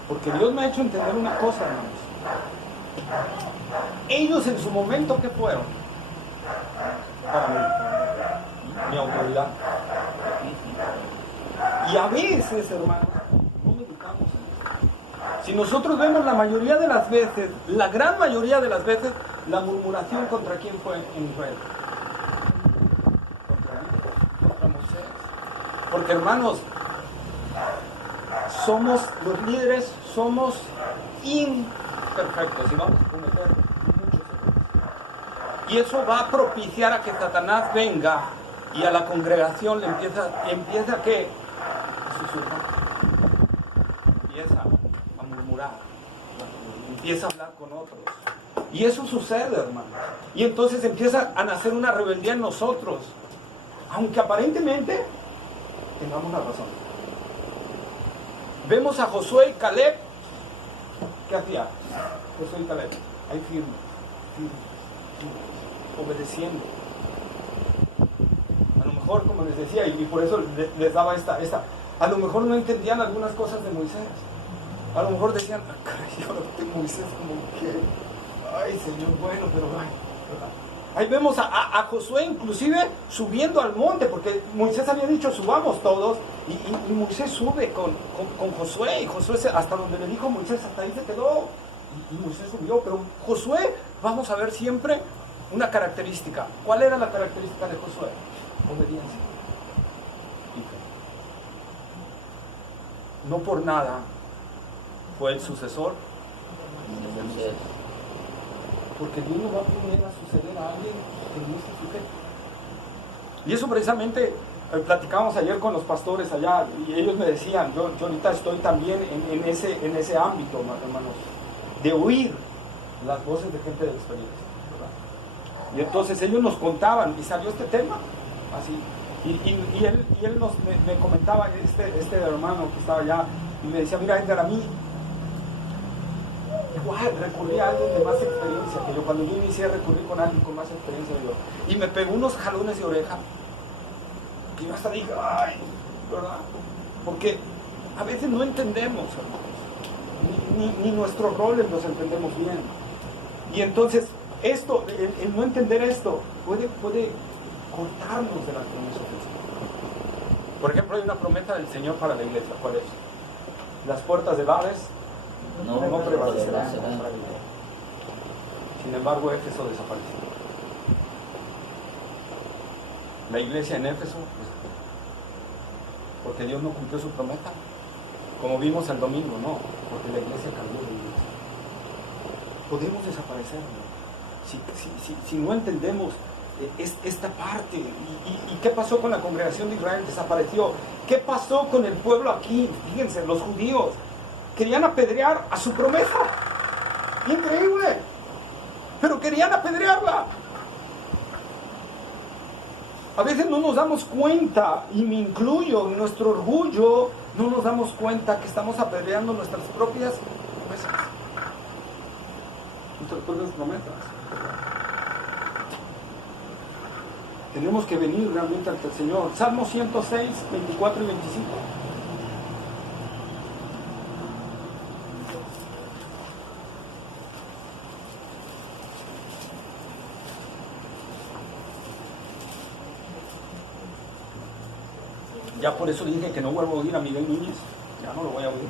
Porque Dios me ha hecho entender una cosa, hermanos. Ellos en su momento, ¿qué fueron? Para mí, mi autoridad. Y a veces, hermanos, no meditamos en eso. Si nosotros vemos la mayoría de las veces, la gran mayoría de las veces, la murmuración contra quién fue en Israel. Contra Moisés. Porque, hermanos, somos los líderes, somos imperfectos y vamos a cometer muchos errores. Y eso va a propiciar a que Satanás venga y a la congregación le empieza a ¿qué? A susurrar. Empieza a murmurar. Empieza a hablar con otros. Y eso sucede, hermano. Y entonces empieza a nacer una rebeldía en nosotros. Aunque aparentemente tengamos la razón. Vemos a Josué y Caleb. ¿Qué hacía? Josué y Caleb. Ahí firme, obedeciendo. A lo mejor, como les decía, y por eso les daba esta. A lo mejor no entendían algunas cosas de Moisés. A lo mejor decían, caray, ahora Moisés como que, ay, Señor, bueno, pero ay, ¿verdad? Ahí vemos a Josué inclusive subiendo al monte, porque Moisés había dicho subamos todos, y Moisés sube con Josué, y Josué hasta donde le dijo Moisés, hasta ahí se quedó, y Moisés subió. Pero Josué, vamos a ver siempre una característica. ¿Cuál era la característica de Josué? Obediencia y fe. No por nada fue el sucesor de Moisés. Porque Dios no va a poner a suceder a alguien que no esté sujeto. Y eso precisamente platicábamos ayer con los pastores allá, y ellos me decían, yo ahorita estoy también en ese ámbito, hermanos, de oír las voces de gente de experiencia, ¿verdad? Y entonces ellos nos contaban, y salió este tema, así, y él me comentaba, este hermano que estaba allá, y me decía, mira, Edgar, a mí igual recurrí a alguien de más experiencia que yo. Cuando yo inicié, recurrí con alguien con más experiencia que yo, y me pegó unos jalones de oreja y yo hasta dije, ay, ¿verdad? Porque a veces no entendemos, hermanos, ni nuestros roles los entendemos bien, y entonces esto, el no entender esto puede cortarnos de las promesas del Señor. Por ejemplo, hay una promesa del Señor para la iglesia. ¿Cuál es? Las puertas del Hades no prevalecerán contra la iglesia. Sin embargo, Éfeso desapareció. La iglesia en Éfeso porque Dios no cumplió su promesa, como vimos el domingo, no, porque la iglesia cambió de iglesia. Podemos desaparecer, ¿no? Si no entendemos esta parte. ¿Y qué pasó con la congregación de Israel? Desapareció. ¿Qué pasó con el pueblo aquí? Fíjense, los judíos querían apedrear a su promesa. Increíble. Pero querían apedrearla. A veces no nos damos cuenta, y me incluyo en nuestro orgullo, no nos damos cuenta que estamos apedreando nuestras propias promesas. Nuestras propias promesas. Tenemos que venir realmente ante el Señor. Salmo 106, 24 y 25. Ya por eso dije que no vuelvo a oír a Miguel Núñez. Ya no lo voy a oír.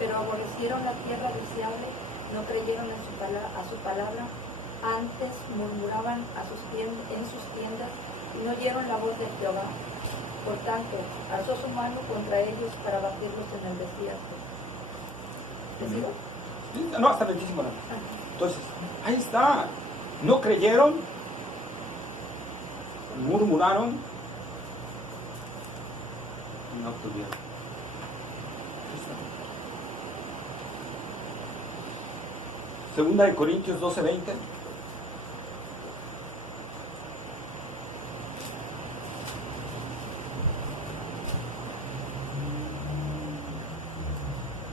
Pero aborrecieron la tierra deseable, no creyeron a su palabra, antes murmuraban en sus tiendas y no oyeron la voz de Jehová. Por tanto, alzó su mano contra ellos para batirlos en el desierto. ¿Te sigo? No, hasta el 25. Entonces, ahí está. No creyeron, murmuraron y no obtuvieron. Ahí está. Segunda de Corintios 12:20.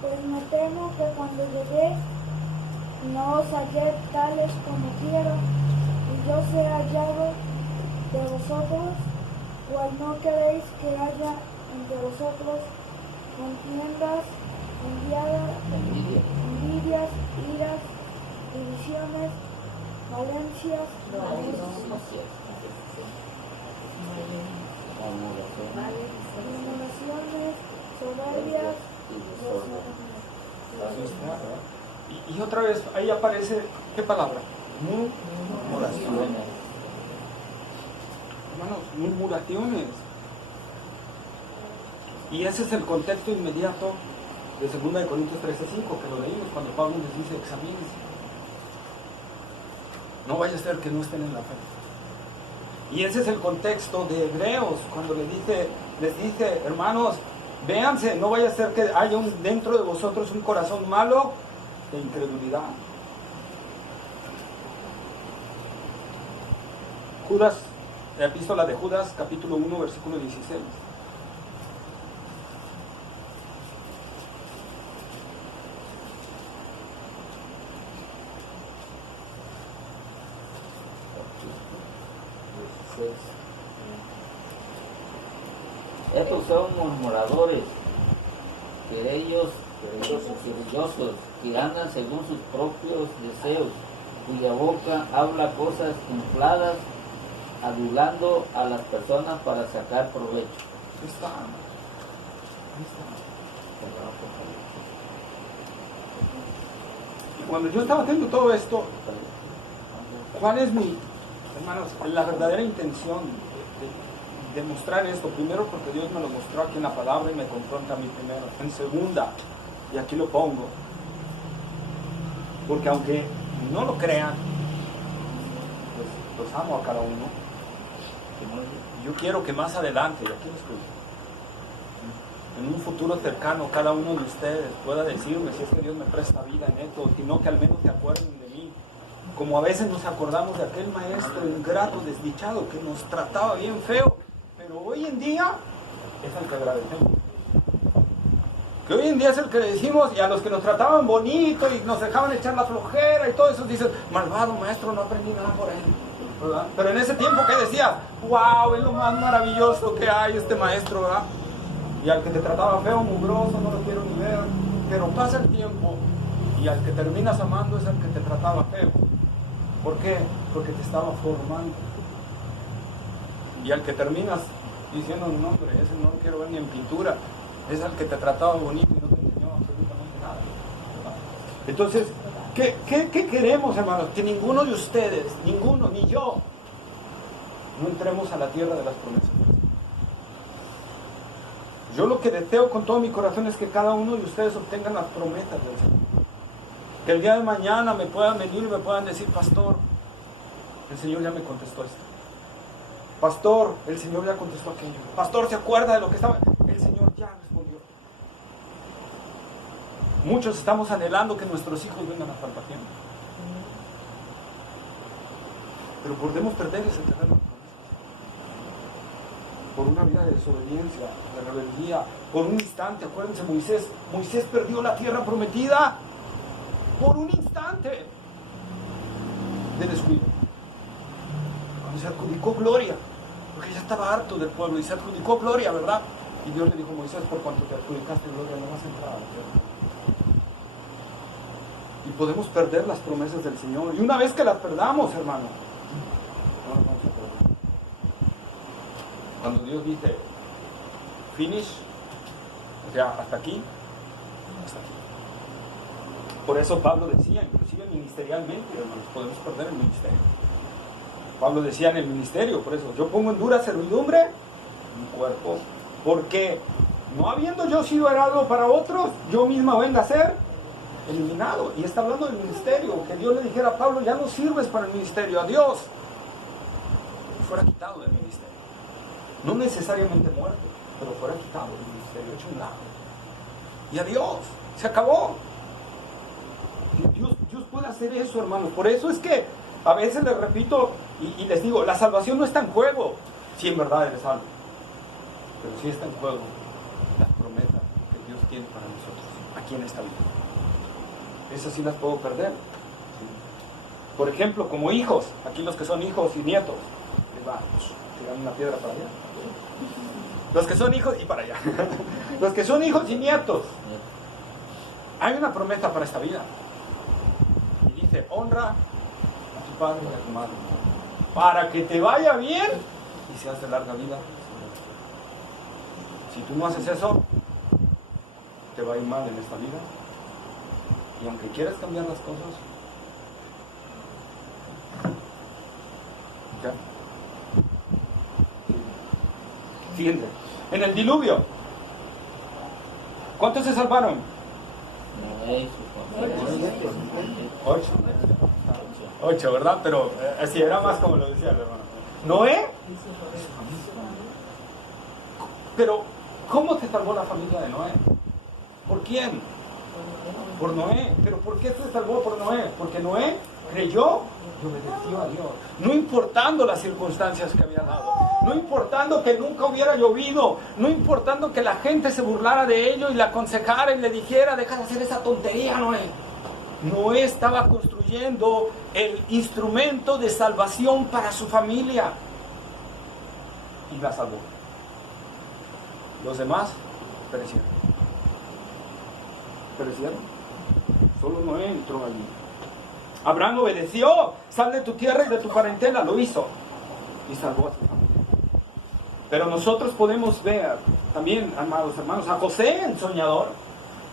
Pues me temo que cuando llegué no os hallé tales como quiero, y yo sea hallado de vosotros, cual no queréis que haya entre vosotros contiendas, envidias, iras, divisiones, violencias, murmuraciones, soberbias. Y otra vez, ahí aparece, ¿qué palabra? Murmuraciones. Hermanos, murmuraciones. Y ese es el contexto inmediato de 2 de Corintios 13:5, que lo leímos cuando Pablo les dice: examínense. No vaya a ser que no estén en la fe. Y ese es el contexto de Hebreos, cuando les dice, hermanos, véanse, no vaya a ser que haya dentro de vosotros un corazón malo de incredulidad. Judas, la epístola de Judas, capítulo 1, versículo 16. Estos son murmuradores, querellosos, que andan según sus propios deseos, cuya boca habla cosas infladas, adulando a las personas para sacar provecho. Ahí está. Y cuando yo estaba haciendo todo esto, ¿cuál es hermanos, la verdadera intención de mostrar esto? Primero, porque Dios me lo mostró aquí en la palabra y me confronta a mí primero. En segunda, y aquí lo pongo, porque aunque no lo crean, pues los amo a cada uno. Yo quiero que más adelante, y aquí lo escucho, en un futuro cercano, cada uno de ustedes pueda decirme, si es que Dios me presta vida en esto, sino que al menos se acuerden de mí, como a veces nos acordamos de aquel maestro ingrato, desdichado, que nos trataba bien feo, pero hoy en día es el que agradecemos. Que hoy en día es el que le decimos, y a los que nos trataban bonito y nos dejaban echar la flojera y todo eso, dicen, malvado maestro, no aprendí nada por él, ¿verdad? Pero en ese tiempo, ¿qué decías? ¡Wow! Es lo más maravilloso que hay este maestro, ¿verdad? Y al que te trataba feo, mugroso, no lo quiero ni ver. Pero pasa el tiempo y al que terminas amando es el que te trataba feo. ¿Por qué? Porque te estaba formando. Y al que terminas diciendo, no hombre, ese no lo quiero ver ni en pintura, es al que te trataba bonito y no te enseñó absolutamente nada. Entonces, ¿qué queremos, hermanos? Que ninguno de ustedes, ninguno, ni yo, no entremos a la tierra de las promesas. Yo lo que deseo con todo mi corazón es que cada uno de ustedes obtengan las promesas del Señor. Que el día de mañana me puedan venir y me puedan decir, pastor, el Señor ya me contestó esto. Pastor, el Señor ya contestó aquello. Pastor, ¿se acuerda de lo que estaba? El Señor ya respondió. Muchos estamos anhelando que nuestros hijos vengan a salvación. Pero podemos perder ese terreno por una vida de desobediencia, de rebeldía, por un instante. Acuérdense, Moisés perdió la tierra prometida por un instante de descuido. Cuando se adjudicó gloria, porque ya estaba harto del pueblo y se adjudicó gloria, ¿verdad? Y Dios le dijo a Moisés, por cuanto te adjudicaste gloria, no vas a entrar a la tierra. Y podemos perder las promesas del Señor. Y una vez que las perdamos, hermano, no las vamos a perder. Cuando Dios dice finish, o sea, hasta aquí. Por eso Pablo decía, inclusive ministerialmente, hermanos, podemos perder el ministerio. Pablo decía en el ministerio, por eso, yo pongo en dura servidumbre mi cuerpo, porque no habiendo yo sido heraldo para otros, yo misma venga a ser eliminado. Y está hablando del ministerio, que Dios le dijera a Pablo, ya no sirves para el ministerio, adiós. Y fuera quitado del ministerio. No necesariamente muerto, pero fuera quitado del ministerio, hecho un lado. Y adiós, se acabó. Dios puede hacer eso, hermanos. Por eso es que a veces les repito y les digo, la salvación no está en juego, si en verdad eres salvo. Pero sí está en juego las promesas que Dios tiene para nosotros aquí en esta vida. Esas sí las puedo perder. Por ejemplo, como hijos, aquí los que son hijos y nietos, les va, tiran una piedra para allá. Los que son hijos y para allá. Los que son hijos y nietos. Hay una promesa para esta vida. Y dice, honra a tu padre y a tu madre, para que te vaya bien y seas de larga vida. Si tú no haces eso, te va a ir mal en esta vida. Y aunque quieras cambiar las cosas, ya. Fíjense, en el diluvio, ¿cuántos se salvaron? 8, ¿verdad? Pero así era más como lo decía el hermano. Noé. Pero, ¿cómo se salvó la familia de Noé? ¿Por quién? Por Noé. ¿Pero por qué se salvó por Noé? Porque Noé creyó y obedeció a Dios. No importando las circunstancias que había dado. No importando que nunca hubiera llovido. No importando que la gente se burlara de ello y le aconsejara y le dijera, deja de hacer esa tontería, Noé. Noé estaba construyendo el instrumento de salvación para su familia. Y la salvó. Los demás perecieron. Solo Noé entró allí. Abraham obedeció. Sal de tu tierra y de tu parentela. Lo hizo. Y salvó a su familia. Pero nosotros podemos ver también, amados hermanos, a José, el soñador.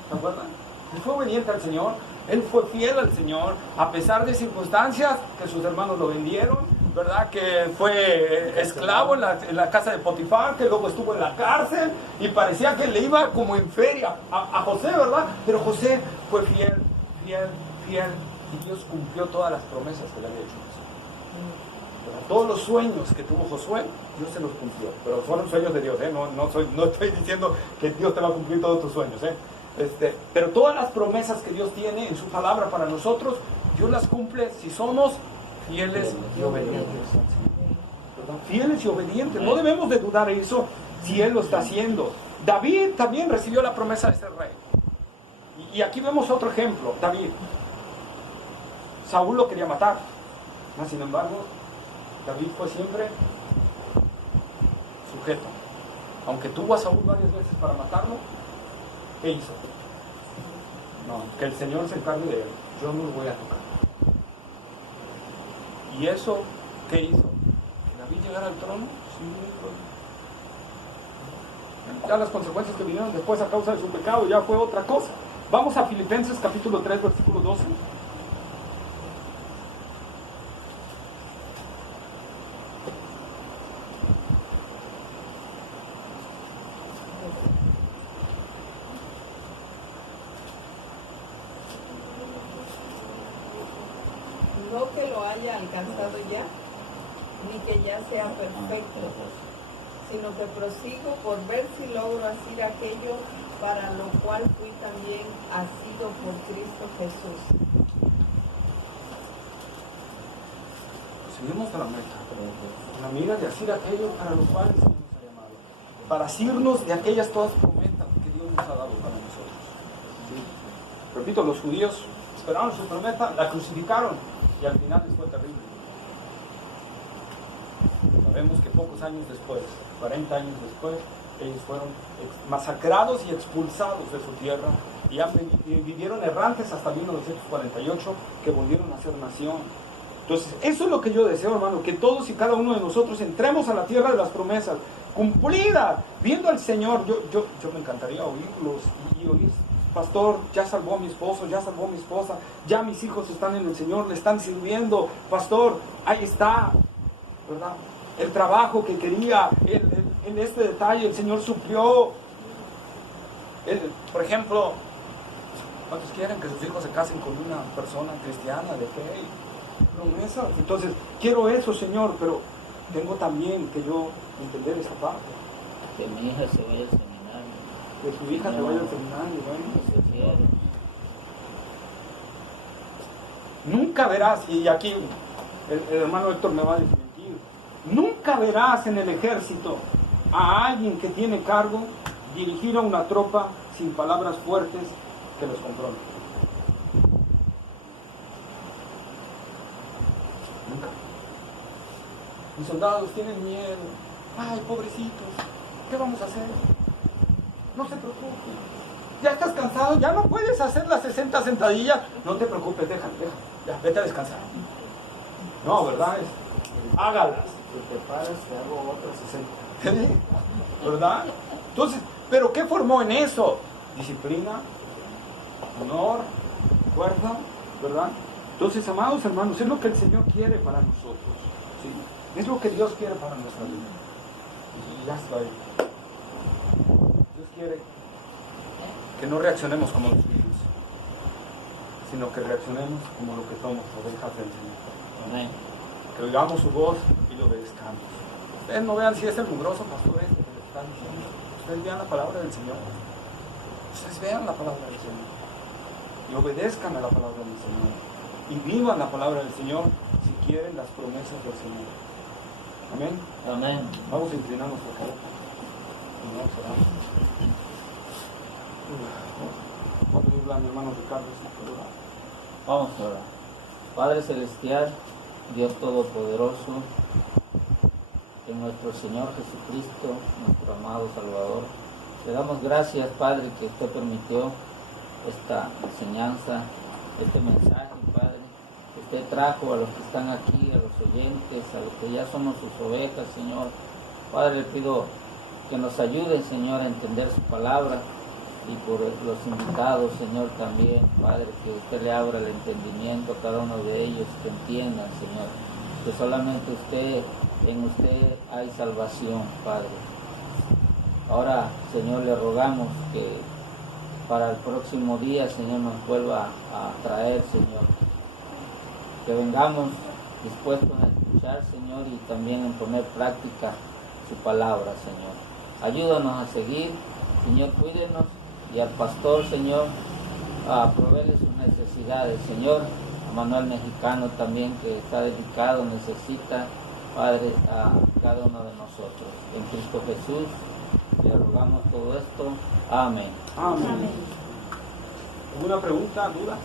¿Se acuerdan? Él fue obediente al Señor. Él fue fiel al Señor. A pesar de circunstancias que sus hermanos lo vendieron, ¿verdad? Que fue esclavo en la casa de Potifar, que luego estuvo en la cárcel y parecía que le iba como en feria a José, ¿verdad? Pero José fue fiel y Dios cumplió todas las promesas que le había hecho José. Todos los sueños que tuvo Josué, Dios se los cumplió, pero fueron sueños de Dios, ¿eh? No estoy diciendo que Dios te va a cumplir todos tus sueños, ¿eh? Pero todas las promesas que Dios tiene en su palabra para nosotros, Dios las cumple si somos fieles y obedientes. ¿Verdad? Fieles y obedientes, no debemos de dudar eso si Él lo está haciendo. David también recibió la promesa de ser rey. Y aquí vemos otro ejemplo, David. Saúl lo quería matar, sin embargo, David fue siempre sujeto. Aunque tuvo a Saúl varias veces para matarlo, ¿qué hizo? No, que el Señor se encargue de él. Yo no lo voy a tocar. ¿Y eso qué hizo? ¿Que David llegara al trono? Sí, ya las consecuencias que vinieron después a causa de su pecado ya fue otra cosa. Vamos a Filipenses capítulo 3, versículo 12. no que lo haya alcanzado ya, ni que ya sea perfecto, sino que prosigo por ver si logro hacer aquello para lo cual fui también asido por Cristo Jesús. Seguimos a la meta, con la mira de hacer aquello para lo cual el Señor nos ha llamado, para asirnos de aquellas todas promesas que Dios nos ha dado para nosotros. ¿Sí? Repito, los judíos esperaron su promesa, la crucificaron y al final les fue terrible. Sabemos que pocos años después, 40 años después, ellos fueron masacrados y expulsados de su tierra y vivieron errantes hasta 1948, que volvieron a ser nación. Entonces, eso es lo que yo deseo, hermano, que todos y cada uno de nosotros entremos a la tierra de las promesas, cumplida, viendo al Señor. Yo me encantaría oírlos y oír, pastor, ya salvó a mi esposo, ya salvó a mi esposa, ya mis hijos están en el Señor, le están sirviendo, pastor, ahí está, ¿verdad? El trabajo que quería, en este detalle, el Señor suplió. Por ejemplo, ¿cuántos quieren que sus hijos se casen con una persona cristiana de fe? Promesas. Entonces, quiero eso, Señor, pero tengo también que yo entender esa parte. Que mi hija se vaya al seminario. Que tu hija te vaya al seminario, ¿verdad? Nunca verás, y aquí el hermano Héctor me va a desmentir, nunca verás en el ejército a alguien que tiene cargo dirigir a una tropa sin palabras fuertes que los controlen. Nunca. Mis soldados tienen miedo. Ay, pobrecitos, ¿qué vamos a hacer? No se preocupe. Ya estás cansado, ya no puedes hacer las 60 sentadillas. No te preocupes, déjalo. Ya, vete a descansar. No, ¿verdad? Hágalas. Si te paras, te hago otras 60. ¿Verdad? Entonces, ¿pero qué formó en eso? Disciplina, honor, fuerza, ¿verdad? Entonces, amados hermanos, es lo que el Señor quiere para nosotros, ¿sí? Es lo que Dios quiere para nuestra vida. Y ya está ahí. Dios quiere que no reaccionemos como los niños, sino que reaccionemos como lo que somos, ovejas del Señor. Amén. Que oigamos su voz y lo obedezcamos. Ustedes no vean si es el mugroso pastor este que les está diciendo. Ustedes vean la palabra del Señor. Ustedes vean la palabra del Señor. Y obedezcan a la palabra del Señor. Y vivan la palabra del Señor si quieren las promesas del Señor. Amén. Amén. Vamos a inclinar nuestra cabeza. Y vamos a orar. Vamos a pedirle a mi hermano Ricardo si puede orar. Vamos a orar. Padre Celestial, Dios Todopoderoso, en nuestro Señor Jesucristo, nuestro amado Salvador, le damos gracias, Padre, que usted permitió esta enseñanza, este mensaje, Padre, que usted trajo a los que están aquí, a los oyentes, a los que ya somos sus ovejas, Señor. Padre, le pido que nos ayude, Señor, a entender su palabra, y por los invitados, Señor, también, Padre, que usted le abra el entendimiento a cada uno de ellos, que entiendan, Señor, que solamente en usted hay salvación, Padre. Ahora, Señor, le rogamos que para el próximo día, Señor, nos vuelva a traer, Señor, que vengamos dispuestos a escuchar, Señor, y también en poner práctica su palabra, Señor. Ayúdanos a seguir, Señor, cuídenos. Y al pastor, Señor, a proveerle sus necesidades, Señor. A Manuel Mexicano también, que está dedicado, necesita, Padre, a cada uno de nosotros. En Cristo Jesús le rogamos todo esto. Amén. Amén. ¿Alguna pregunta, duda?